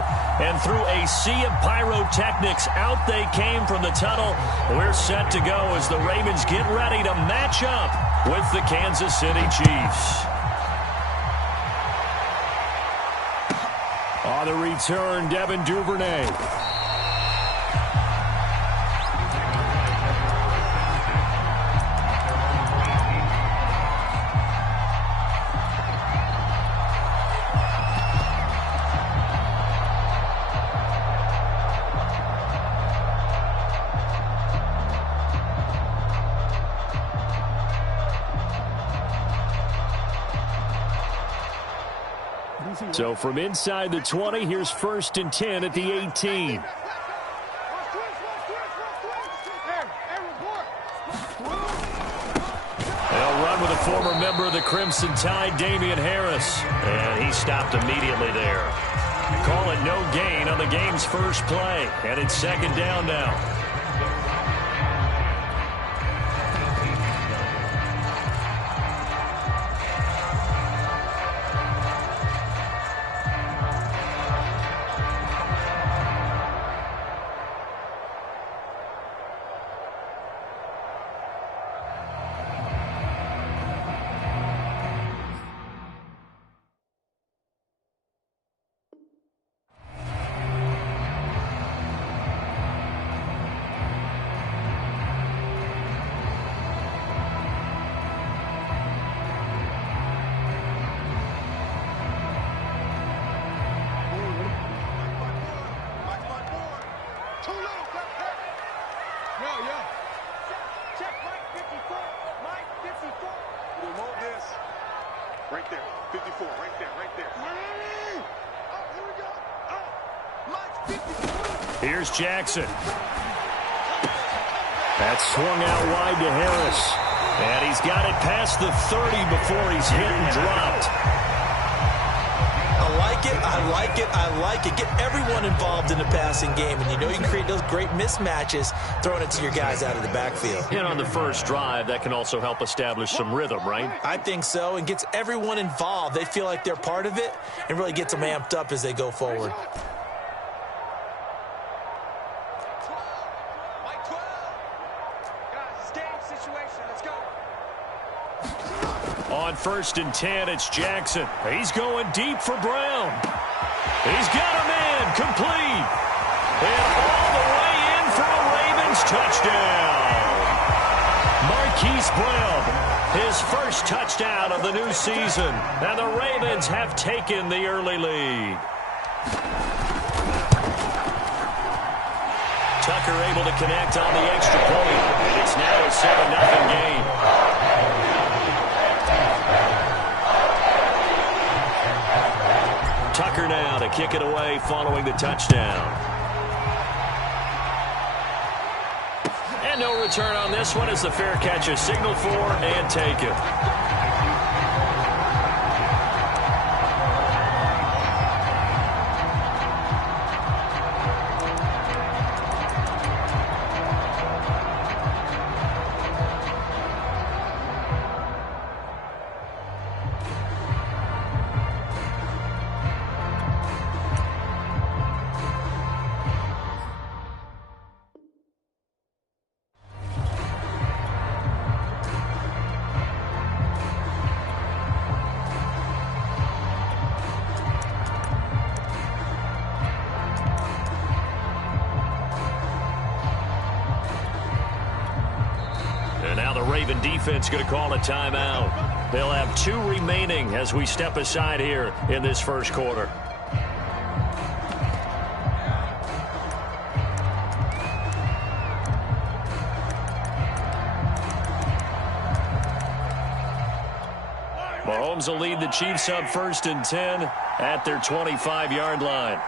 crowd, and through a sea of pyrotechnics, out they came from the tunnel. We're set to go as the Ravens get ready to match up with the Kansas City Chiefs. On the return, Devin Duvernay. So from inside the 20, here's 1st and 10 at the 18. They'll run with a former member of the Crimson Tide, Damian Harris. And he stopped immediately there. Call it no gain on the game's first play. And it's 2nd down now. Right there, 54, right there. Oh, here we go. Oh, Mike, 54. Here's Jackson. That's swung out wide to Harris. And he's got it past the 30 before he's hit and dropped. I like it. Get everyone involved in the passing game. And you know you can create those great mismatches throwing it to your guys out of the backfield. And on the first drive, that can also help establish some rhythm, right? I think so, and gets everyone involved. They feel like they're part of it and really gets them amped up as they go forward. On 1st and 10, it's Jackson. He's going deep for Brown. He's got a man complete. And all the way in for a Ravens touchdown. Marquise Brown, his first touchdown of the new season. And the Ravens have taken the early lead. Tucker able to connect on the extra point. And it's now a 7-0 game. Tucker now to kick it away following the touchdown. And no return on this one as the fair catch is signaled for and taken. Raven defense going to call a timeout. They'll have 2 remaining as we step aside here in this first quarter. Mahomes will lead the Chiefs up 1st and 10 at their 25-yard line.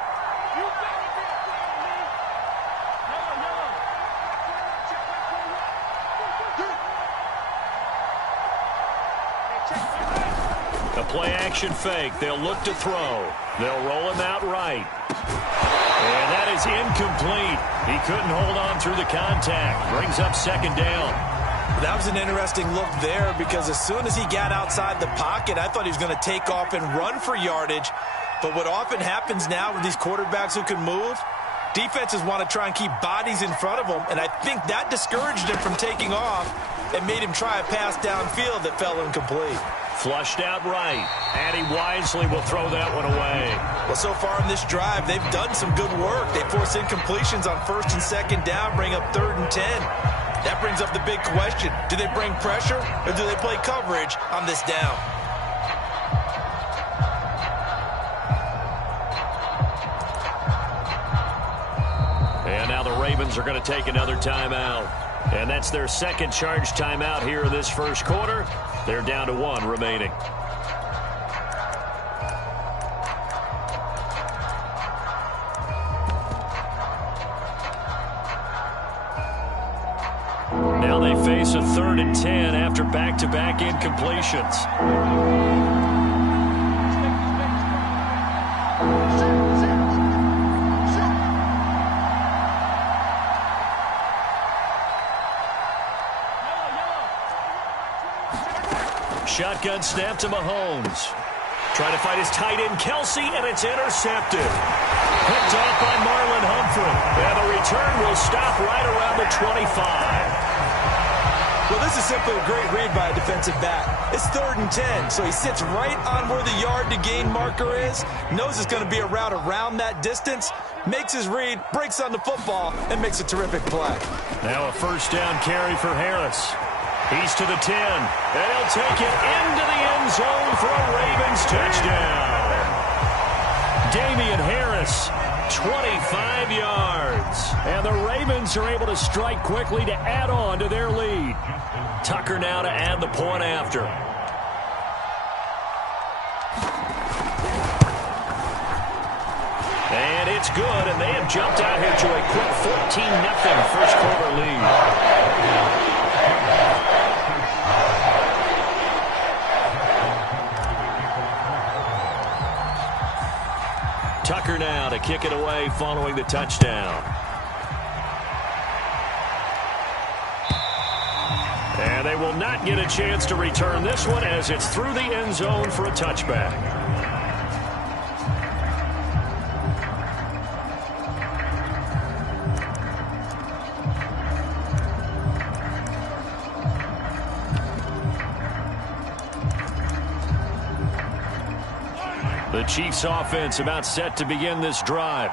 Play-action fake. They'll look to throw. They'll roll him out right. And that is incomplete. He couldn't hold on through the contact. Brings up 2nd down. That was an interesting look there because as soon as he got outside the pocket, I thought he was going to take off and run for yardage. But what often happens now with these quarterbacks who can move, defenses want to try and keep bodies in front of them, and I think that discouraged him from taking off and made him try a pass downfield that fell incomplete. Flushed out right, and he wisely will throw that one away. Well, so far in this drive, they've done some good work. They force incompletions on 1st and 2nd down, bring up 3rd and 10. That brings up the big question. Do they bring pressure, or do they play coverage on this down? And now the Ravens are going to take another timeout. And that's their second charge timeout here in this first quarter. They're down to 1 remaining. Now they face a 3rd and 10 after back-to-back incompletions. Shotgun snap to Mahomes. Trying to find his tight end, Kelsey, and it's intercepted. Picked off by Marlon Humphrey. And the return will stop right around the 25. Well, this is simply a great read by a defensive back. It's 3rd and 10, so he sits right on where the yard-to-gain marker is, knows it's going to be a route around that distance, makes his read, breaks on the football, and makes a terrific play. Now a first down carry for Harris. He's to the 10, and he'll take it into the end zone for a Ravens touchdown. Damian Harris, 25 yards. And the Ravens are able to strike quickly to add on to their lead. Tucker now to add the point after. And it's good, and they have jumped out here to a quick 14-0 first quarter lead. Tucker now to kick it away following the touchdown. And they will not get a chance to return this one as it's through the end zone for a touchback. The Chiefs offense about set to begin this drive.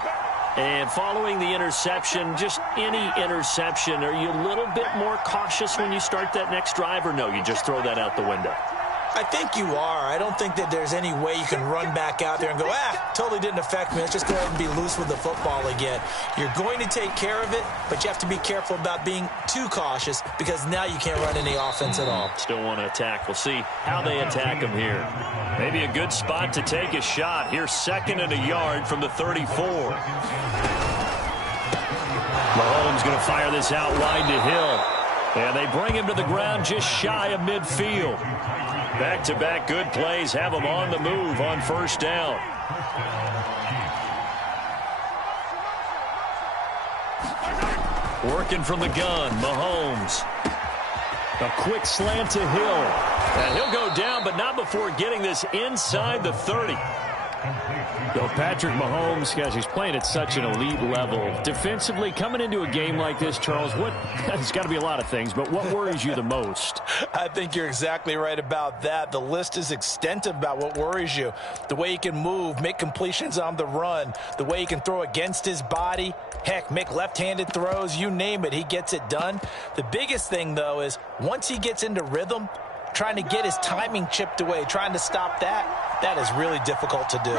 And following the interception, just any interception, are you a little bit more cautious when you start that next drive, or no, you just throw that out the window? I think you are. I don't think that there's any way you can run back out there and go, totally didn't affect me. Let's just go ahead and be loose with the football again. You're going to take care of it, but you have to be careful about being too cautious because now you can't run any offense at all. Still want to attack. We'll see how they attack him here. Maybe a good spot to take a shot. Here's 2nd and a yard from the 34. Mahomes going to fire this out wide to Hill. And they bring him to the ground just shy of midfield. Back-to-back good plays have him on the move on first down. Working from the gun, Mahomes. A quick slant to Hill. And he'll go down, but not before getting this inside the 30. Well, Patrick Mahomes, guys, he's playing at such an elite level. Defensively, coming into a game like this, Charles, it's got to be a lot of things, but what worries you the most? I think you're exactly right about that. The list is extensive about what worries you. The way he can move, make completions on the run, the way he can throw against his body, heck, make left-handed throws, you name it, he gets it done. The biggest thing, though, is once he gets into rhythm, trying to get his timing chipped away, trying to stop that is really difficult to do.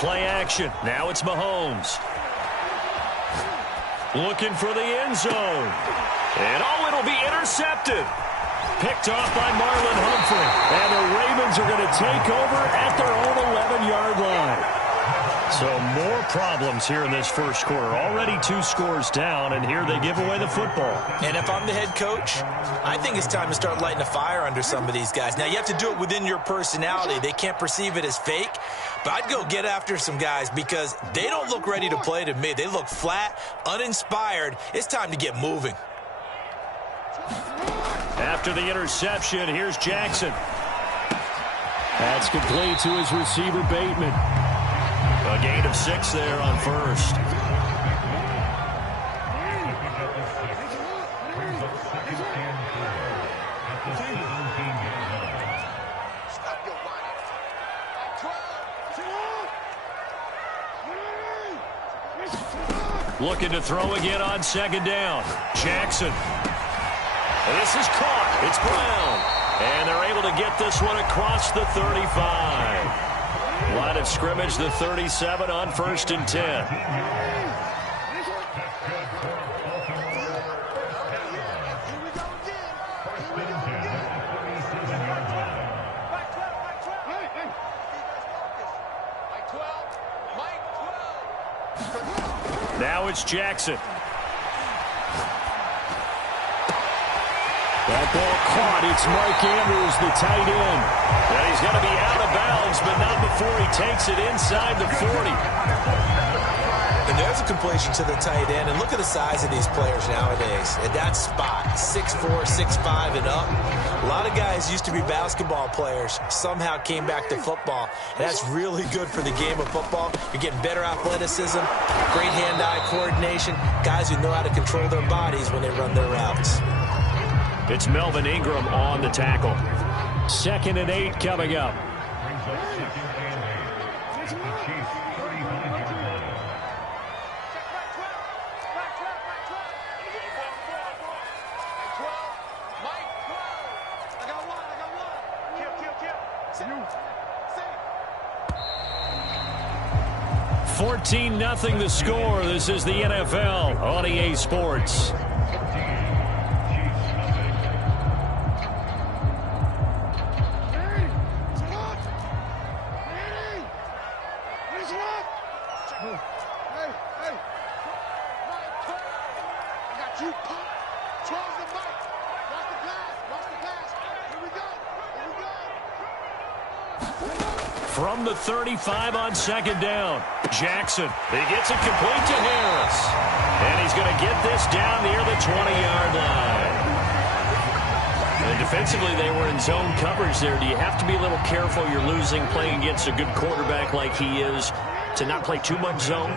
Play action. Now it's Mahomes. Looking for the end zone. And it'll be intercepted. Picked off by Marlon Humphrey. And the Ravens are going to take over at their own 11-yard line. So more problems here in this first quarter. Already 2 scores down, and here they give away the football. And if I'm the head coach, I think it's time to start lighting a fire under some of these guys. Now, you have to do it within your personality. They can't perceive it as fake. But I'd go get after some guys because they don't look ready to play to me. They look flat, uninspired. It's time to get moving. After the interception, here's Jackson. That's complete to his receiver, Bateman. A gain of 6 there on first. Looking to throw again on second down. Jackson. This is caught. It's Brown. And they're able to get this one across the 35. Line of scrimmage, the 37 on 1st and 10. Now it's Jackson. That ball caught. It's Mark Andrews, the tight end. And he's going to be out of bounds, but not before he takes it inside the 40. And there's a completion to the tight end. And look at the size of these players nowadays. At that spot, 6'4", 6'5", and up. A lot of guys used to be basketball players, somehow came back to football. And that's really good for the game of football. You're getting better athleticism, great hand-eye coordination, guys who know how to control their bodies when they run their routes. It's Melvin Ingram on the tackle. 2nd and 8 coming up. Kill. 14-0 the score. This is the NFL on EA Sports. From the 35 on 2nd down. Jackson. He gets it complete to Harris. And he's going to get this down near the 20-yard line. And defensively, they were in zone coverage there. Do you have to be a little careful? You're losing playing against a good quarterback like he is to not play too much zone?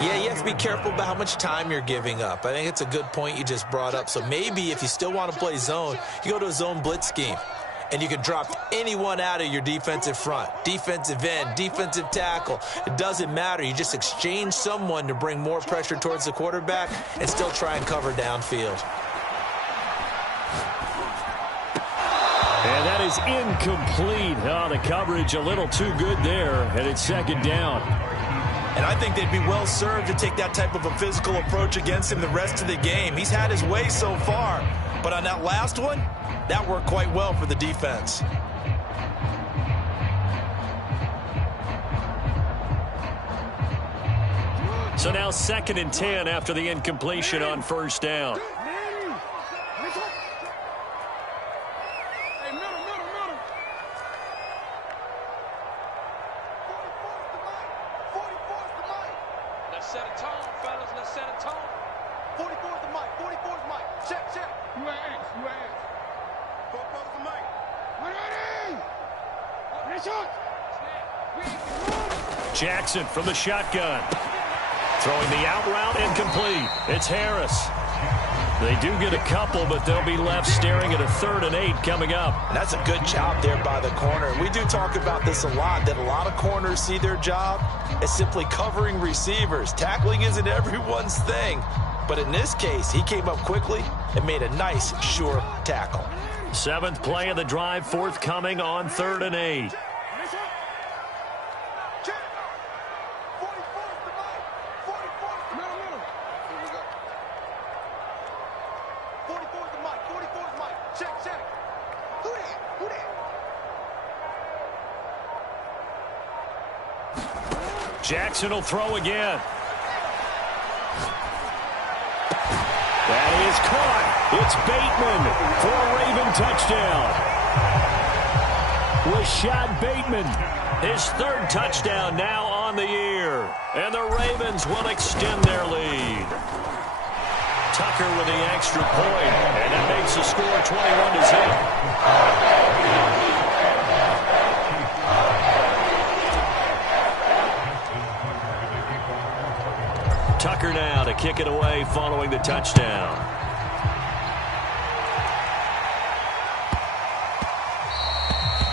Yeah, you have to be careful about how much time you're giving up. I think it's a good point you just brought up. So maybe if you still want to play zone, you go to a zone blitz scheme. And you can drop anyone out of your defensive front. Defensive end, defensive tackle. It doesn't matter. You just exchange someone to bring more pressure towards the quarterback and still try and cover downfield. And that is incomplete. Oh, the coverage a little too good there. And it's 2nd down. And I think they'd be well served to take that type of a physical approach against him the rest of the game. He's had his way so far. But on that last one, that worked quite well for the defense. So now 2nd and 10 after the incompletion on 1st down. Let's set a tone, fellas. Let's set a tone. 44 is the mic. 44 is the mic. Check, check. You ass. You ass. 44 is the mic. Ready? Jackson from the shotgun. Throwing the out route incomplete. It's Harris. They do get a couple, but they'll be left staring at a 3rd and 8 coming up. And that's a good job there by the corner. We do talk about this a lot, that a lot of corners see their job as simply covering receivers. Tackling isn't everyone's thing. But in this case, he came up quickly and made a nice, sure tackle. 7th play of the drive, forthcoming on 3rd and 8. Jackson will throw again. That is caught. It's Bateman for a Raven touchdown. Rashad Bateman, his third touchdown now on the year. And the Ravens will extend their lead. Tucker with the extra point, and that makes the score 21-0. Tucker now to kick it away following the touchdown.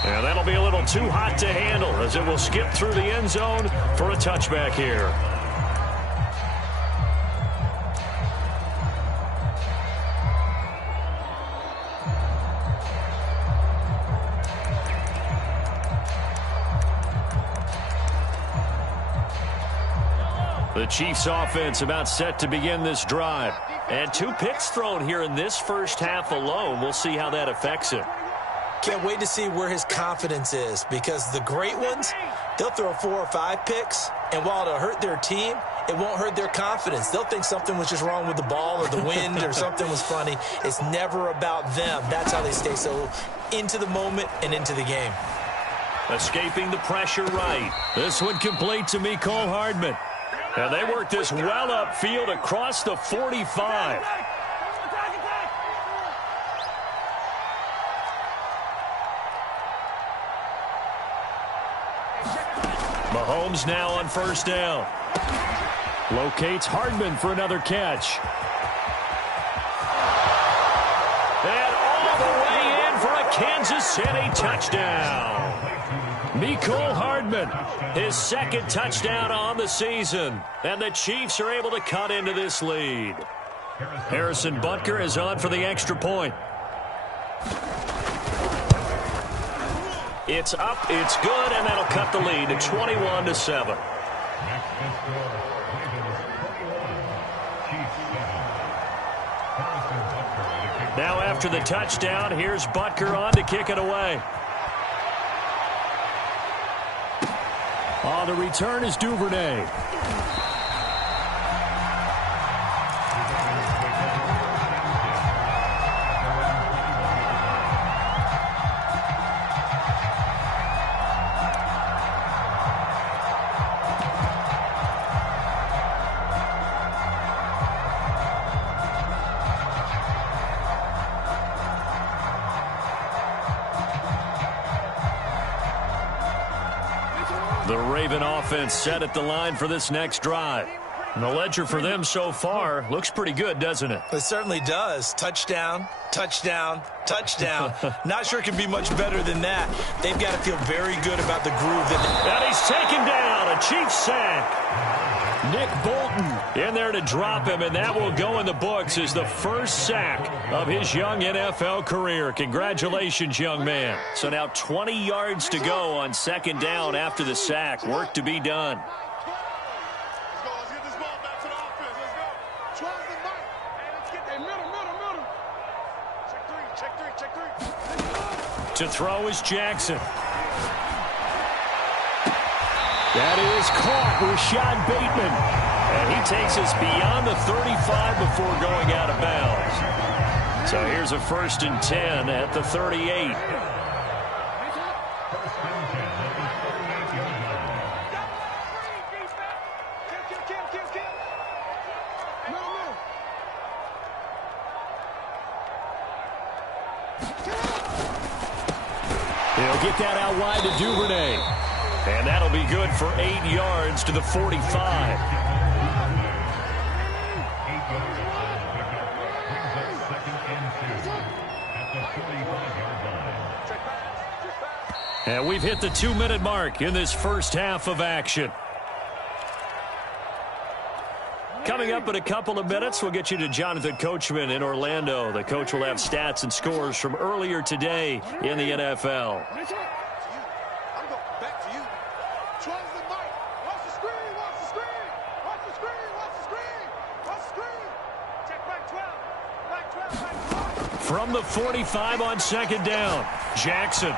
And that'll be a little too hot to handle as it will skip through the end zone for a touchback here. The Chiefs offense about set to begin this drive. And 2 picks thrown here in this first half alone. We'll see how that affects him. Can't wait to see where his confidence is, because the great ones, they'll throw 4 or 5 picks, and while it'll hurt their team, it won't hurt their confidence. They'll think something was just wrong with the ball or the wind or something was funny. It's never about them. That's how they stay so into the moment and into the game. Escaping the pressure right. This one complete to Mecole Hardman. And they work this well upfield across the 45. Mahomes now on first down. Locates Hardman for another catch. And all the way in for a Kansas City touchdown. Mecole Hardman, his second touchdown on the season. And the Chiefs are able to cut into this lead. Harrison Butker is on for the extra point. It's up, it's good, and that'll cut the lead to 21-7. Now after the touchdown, here's Butker on to kick it away. On the return is Duvernay. The Raven offense set at the line for this next drive. And the ledger for them so far looks pretty good, doesn't it? It certainly does. Touchdown, touchdown, touchdown. Not sure it can be much better than that. They've got to feel very good about the groove. And he's taken down. A Chiefs sack. Nick Bolton in there to drop him, and that will go in the books as the first sack of his young NFL career. Congratulations, young man. So now 20 yards to go on second down after the sack. Work to be done. Let's get this ball back to the offense. Let's go. Charles the Mike. Hey, let's get that middle. Check three. To throw is Jackson. That is caught, Rashad Bateman. And he takes us beyond the 35 before going out of bounds. So here's a 1st and 10 at the 38. He'll get that out wide to Duvernay. And that'll be good for 8 yards to the 45. And we've hit the 2-minute mark in this first half of action. Coming up in a couple of minutes, we'll get you to Jonathan Coachman in Orlando. The coach will have stats and scores from earlier today in the NFL. From the 45 on second down, Jackson.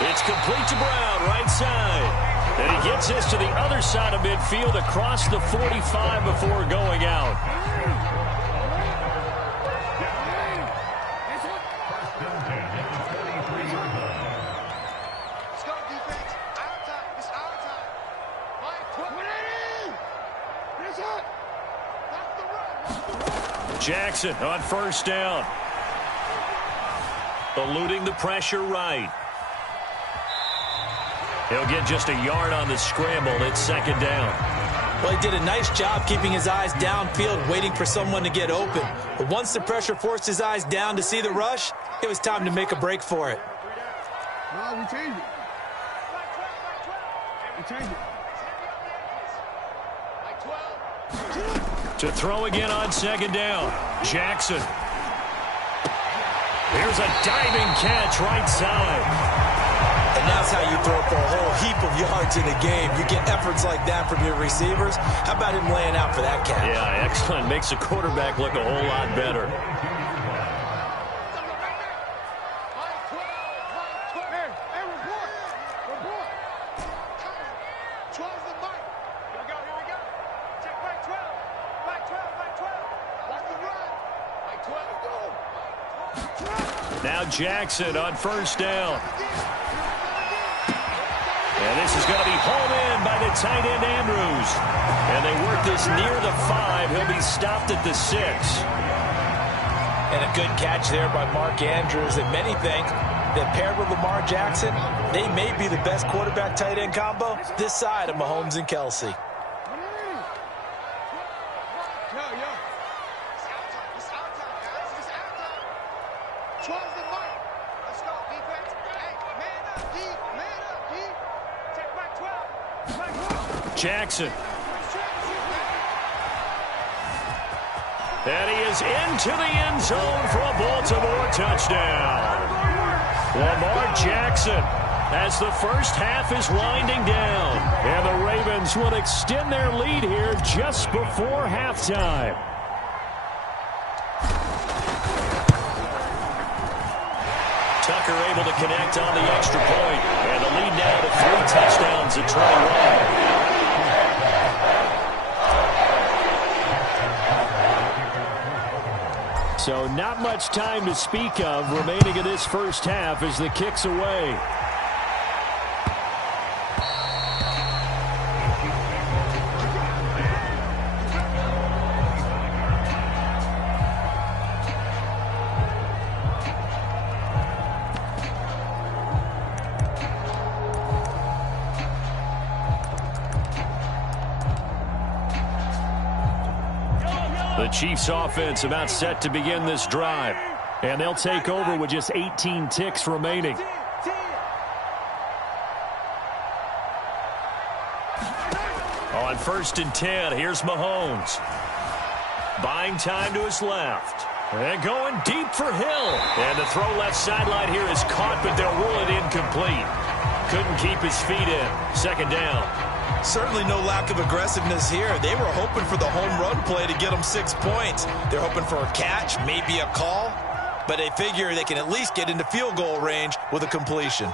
It's complete to Brown, right side. And he gets this to the other side of midfield across the 45 before going out. Jackson on first down. Eluding the pressure right. He'll get just a yard on the scramble. It's second down. Well, he did a nice job keeping his eyes downfield, waiting for someone to get open. But once the pressure forced his eyes down to see the rush, it was time to make a break for it. We change it. We change it. To throw again on second down. Jackson. Here's a diving catch right side. And that's how you throw for a whole heap of yards in a game. You get efforts like that from your receivers. How about him laying out for that catch? Yeah, excellent. Makes the quarterback look a whole lot better. Now Jackson on first down. And this is going to be hauled in by the tight end Andrews. And they work this near the 5. He'll be stopped at the 6. And a good catch there by Mark Andrews. And many think that paired with Lamar Jackson, they may be the best quarterback tight end combo this side of Mahomes and Kelsey. Jackson. And he is into the end zone for a Baltimore touchdown. Lamar Jackson, as the first half is winding down. And the Ravens will extend their lead here just before halftime. Tucker able to connect on the extra point. And the lead now to 3 touchdowns at 21. So not much time to speak of remaining in this first half as the kick's away. The Chiefs offense about set to begin this drive. And they'll take over with just 18 ticks remaining. On first and 10, here's Mahomes. Buying time to his left. And going deep for Hill. And the throw left sideline here is caught, but they'll rule it incomplete. Couldn't keep his feet in. Second down. Certainly no lack of aggressiveness here. They were hoping for the home run play to get them 6 points. They're hoping for a catch, maybe a call, but they figure they can at least get into field goal range with a completion.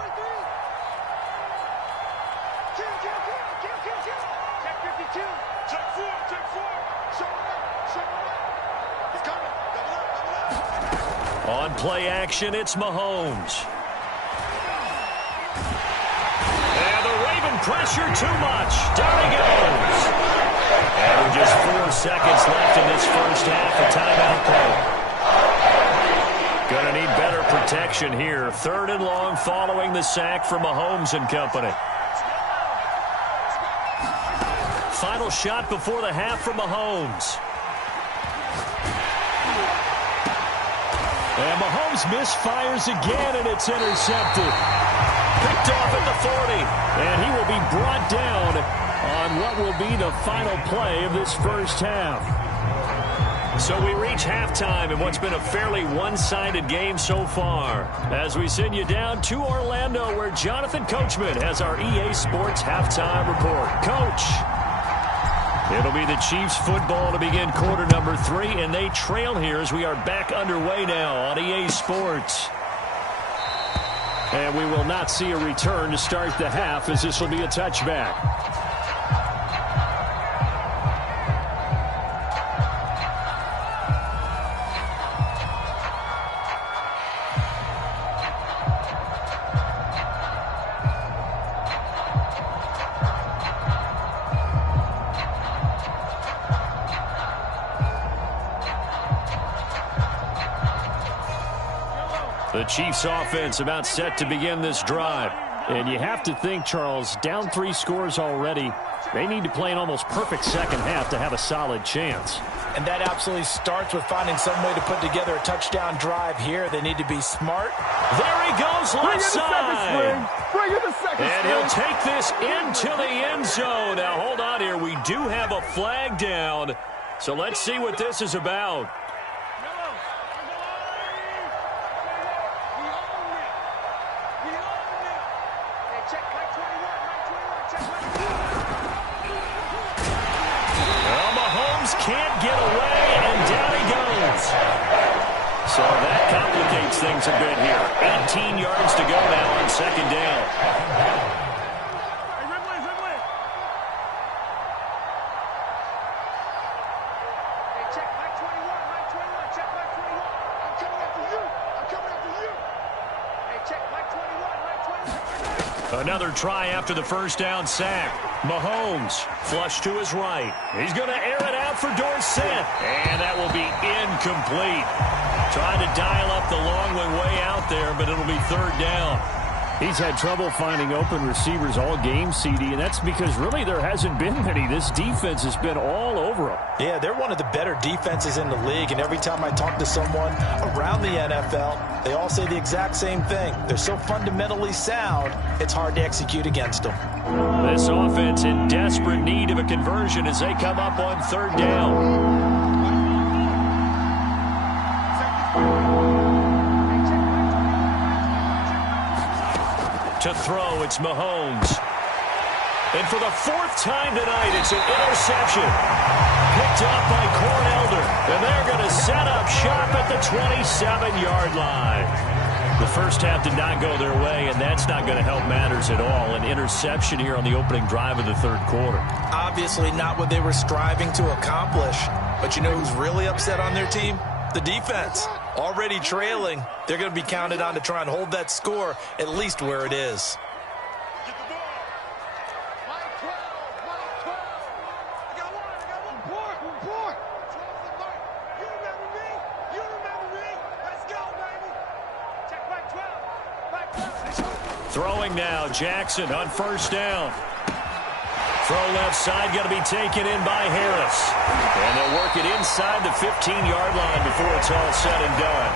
On play action, it's Mahomes. Pressure too much. Down he goes. And with just 4 seconds left in this first half, a timeout call. Gonna need better protection here. 3rd and long following the sack from Mahomes and company. Final shot before the half from Mahomes. And Mahomes misfires again, and it's intercepted. Picked off at the 40, and he will be brought down on what will be the final play of this first half. So we reach halftime in what's been a fairly one-sided game so far, as we send you down to Orlando, where Jonathan Coachman has our EA Sports halftime report. Coach, it'll be the Chiefs football to begin quarter number 3, and they trail here as we are back underway now on EA Sports. And we will not see a return to start the half, as this will be a touchback. The Chiefs offense about set to begin this drive. And you have to think, Charles, down 3 scores already. They need to play an almost perfect second half to have a solid chance. And that absolutely starts with finding some way to put together a touchdown drive here. They need to be smart. There he goes, left side. Bring it the second And he'll take this into the end zone. Now, hold on here. We do have a flag down. So let's see what this is about. Can't get away, and down he goes. So that complicates things a bit here. 18 yards to go now on second down. Hey, check Mike 21, Mike 21, check Mike 21. I'm coming after you. I'm coming after you. Hey, check Mike 21, Mike 21. Another try after the first down sack. Mahomes flush to his right. He's going to air it out for Dorsett. And that will be incomplete. Trying to dial up the long way out there, but it'll be third down. He's had trouble finding open receivers all game, CD, and that's because really there hasn't been many. This defense has been all over him. Yeah, they're one of the better defenses in the league, and every time I talk to someone around the NFL, they all say the exact same thing. They're so fundamentally sound, it's hard to execute against them. This offense in desperate need of a conversion as they come up on third down. To throw, it's Mahomes. And for the 4th time tonight, it's an interception. Picked up by Cornelder. And they're going to set up shop at the 27-yard line. The first half did not go their way, and that's not going to help matters at all. An interception here on the opening drive of the third quarter. Obviously not what they were striving to accomplish. But you know who's really upset on their team? The defense. Already trailing. They're going to be counted on to try and hold that score at least where it is. Get the ball. Mike 12, Mike 12. I got one. Report. 12's the Mike. You remember me? You remember me? Let's go, baby. Check Mike 12. Mike 12. Throwing now, Jackson on first down. Throw left side, going to be taken in by Harris. And they'll work it inside the 15-yard line before it's all said and done.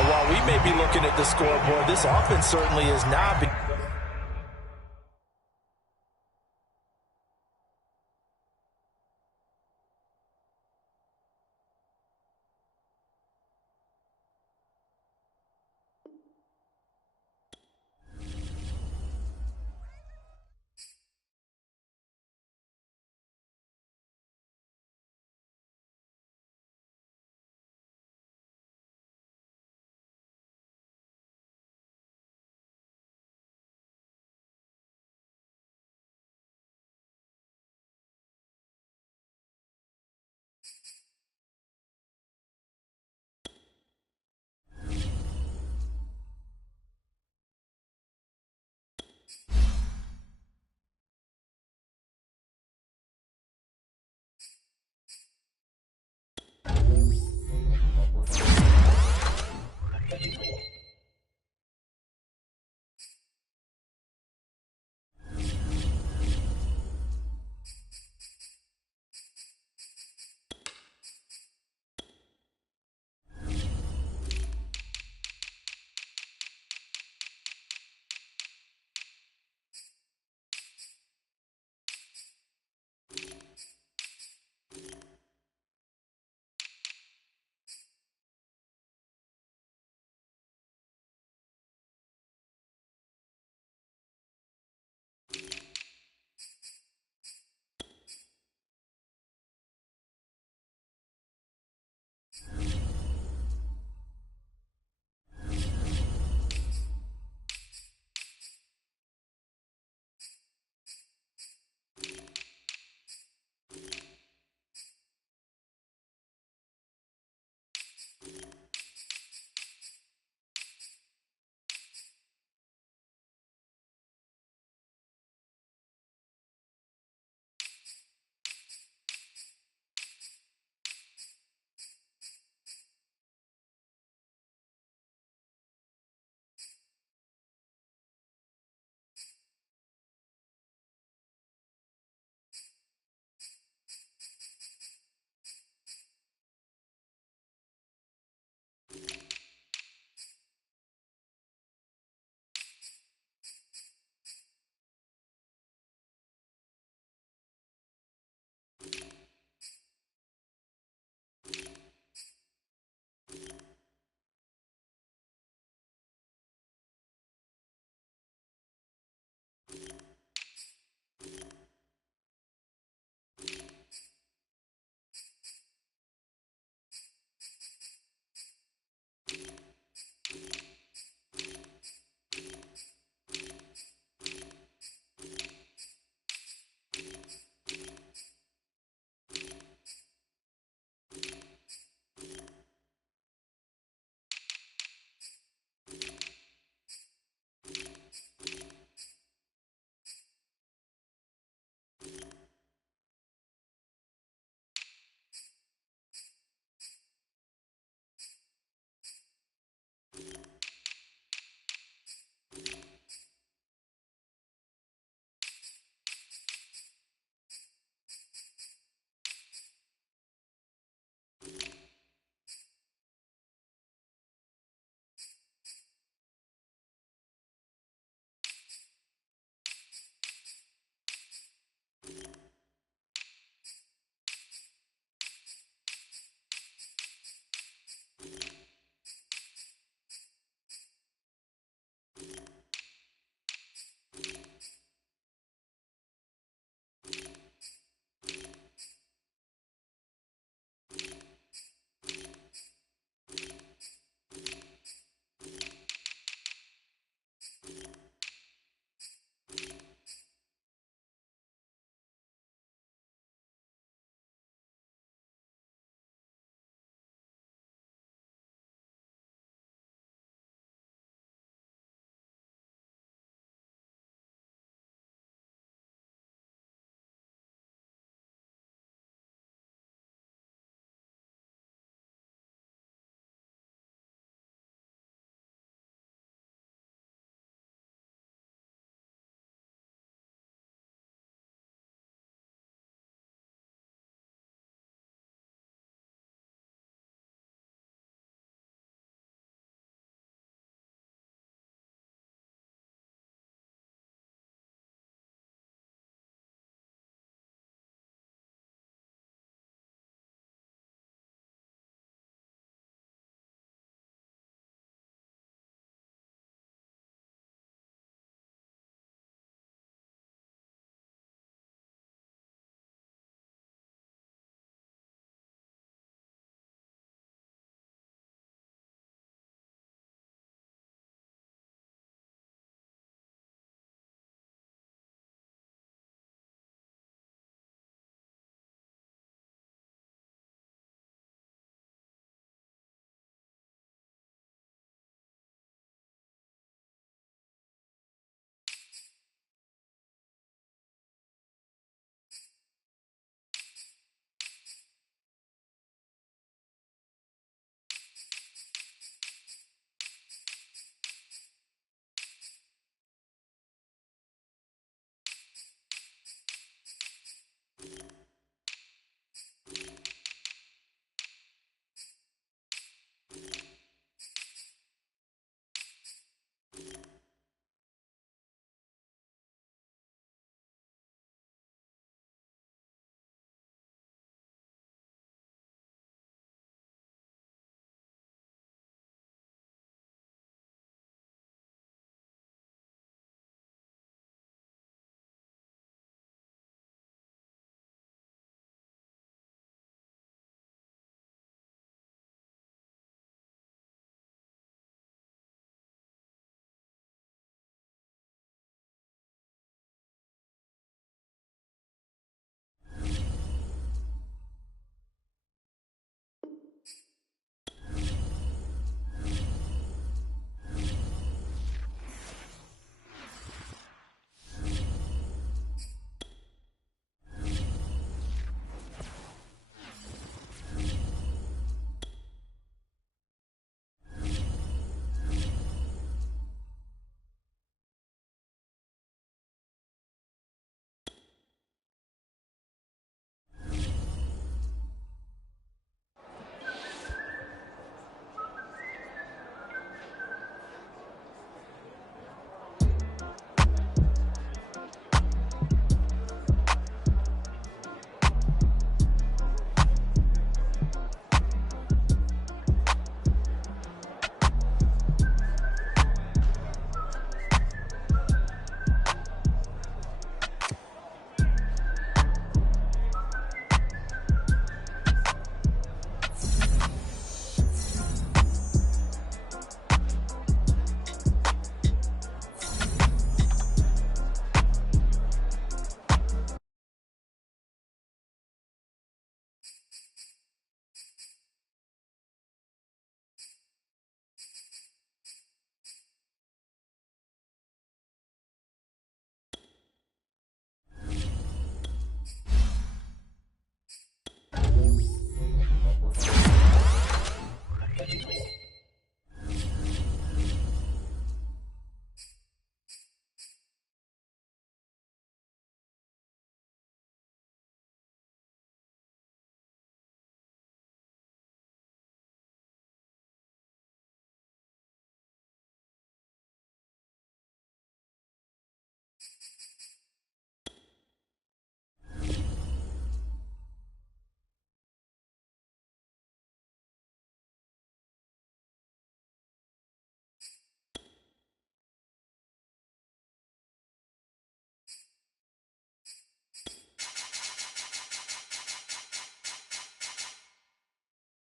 And while we may be looking at the scoreboard, this offense certainly is not.